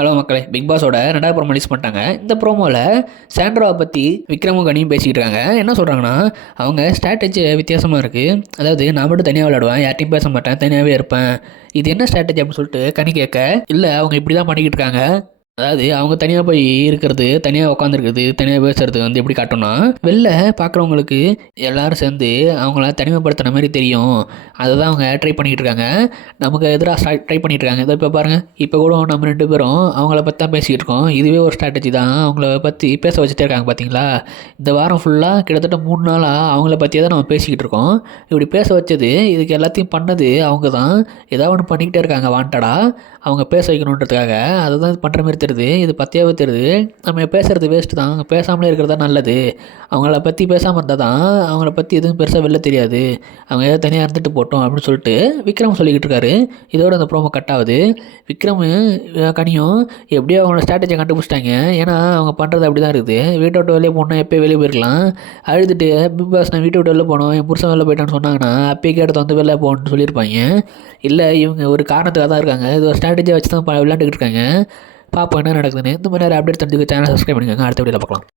Hello மக்களே, big பாஸோட 2வது promo release பண்ணிட்டாங்க. இந்த ப்ரோமோவில் சாண்ட்ராவை பற்றி விக்ரமும் கனியும் பேசிக்கிட்டு இருக்காங்க. என்ன சொல்கிறாங்கன்னா, அவங்க ஸ்ட்ராட்டஜி வித்தியாசமாக இருக்குது. அதாவது நான் மட்டும் தனியாக விளையாடுவேன், யார்ட்டையும் பேச மாட்டேன், தனியாகவே இருப்பேன். இது என்ன ஸ்ட்ராட்டஜி அப்படின்னு சொல்லிட்டு கனி கேட்க, இல்லை அவங்க இப்படி தான் பண்ணிக்கிட்டு இருக்காங்க. அதாவது அவங்க தனியாக போய் இருக்கிறது, தனியாக உட்காந்துருக்குது, தனியாக பேசுறது வந்து எப்படி காட்டணும்னா, வெளில பார்க்குறவங்களுக்கு எல்லோரும் சேர்ந்து அவங்கள தனிமைப்படுத்துன மாதிரி தெரியும். அதை தான் அவங்க ட்ரை பண்ணிக்கிட்டு இருக்காங்க. நமக்கு எதிராக ட்ரை பண்ணிகிட்டு இருக்காங்க. இதை இப்போ பாருங்கள், இப்போ கூட நம்ம 2 பேரும் அவங்கள பற்றி தான் பேசிக்கிட்டு இருக்கோம். இதுவே ஒரு ஸ்ட்ராட்டஜி தான். அவங்கள பற்றி பேச வச்சுட்டே இருக்காங்க பார்த்தீங்களா. இந்த வாரம் ஃபுல்லாக கிட்டத்தட்ட 3 நாளாக அவங்கள பற்றியே தான் நம்ம பேசிக்கிட்டு இருக்கோம். இப்படி பேச வச்சது, இதுக்கு எல்லாத்தையும் பண்ணது அவங்க தான். ஏதாவது ஒன்று பண்ணிக்கிட்டே இருக்காங்க வாண்டடாக, அவங்க பேச வைக்கணுன்றதுக்காக. அதை தான் பண்ணுற மாதிரி தெரியுது. இது பற்றியாவே தெரியுது. நம்ம பேசுகிறது வேஸ்ட்டு தான். அவங்க பேசாமலே இருக்கிறது தான் நல்லது. அவங்கள பற்றி பேசாமல் இருந்தால் தான் அவங்கள பற்றி எதுவும் பெருசாக வெளில தெரியாது. அவங்க ஏதோ தனியாக இருந்துட்டு போட்டோம் அப்படின்னு சொல்லிட்டு விக்ரம் சொல்லிக்கிட்டு இருக்காரு. இதோட அந்த ப்ரோமோ கட் ஆகுது. விக்ரம் கனியும் எப்படியோ அவங்களோட ஸ்ட்ராட்டஜியை கண்டுபிடிச்சிட்டாங்க. ஏன்னா அவங்க பண்ணுறது அப்படி தான் இருக்குது. வீட்டை விட்டு வெளியே போனால் எப்போயே வெளியே போயிருக்கலாம். அழுதுட்டு பிக் பாஸ் நான் வீட்டை விட்டு வெளில போனோம், என் புருஷன் வெளில போயிட்டான்னு சொன்னாங்கன்னா அப்பயே கேட்டு வந்து வெளில போகணுன்னு சொல்லியிருப்பாங்க. இல்லை, இவங்க ஒரு காரணத்துக்காக தான் இருக்காங்க. இது ஒரு ஸ்ட்ராட்டஜியை வச்சு தான் விளையாண்டுக்கிட்டு இருக்காங்க. பார்ப்போம் என்ன நடக்குதுன்னு. இந்த மாதிரி அப்டேட் தெரிஞ்சுக்க சேனல் சப்ஸ்கிரைப் பண்ணிக்கோங்க. அடுத்த வீடியோவில் பார்க்கலாம்.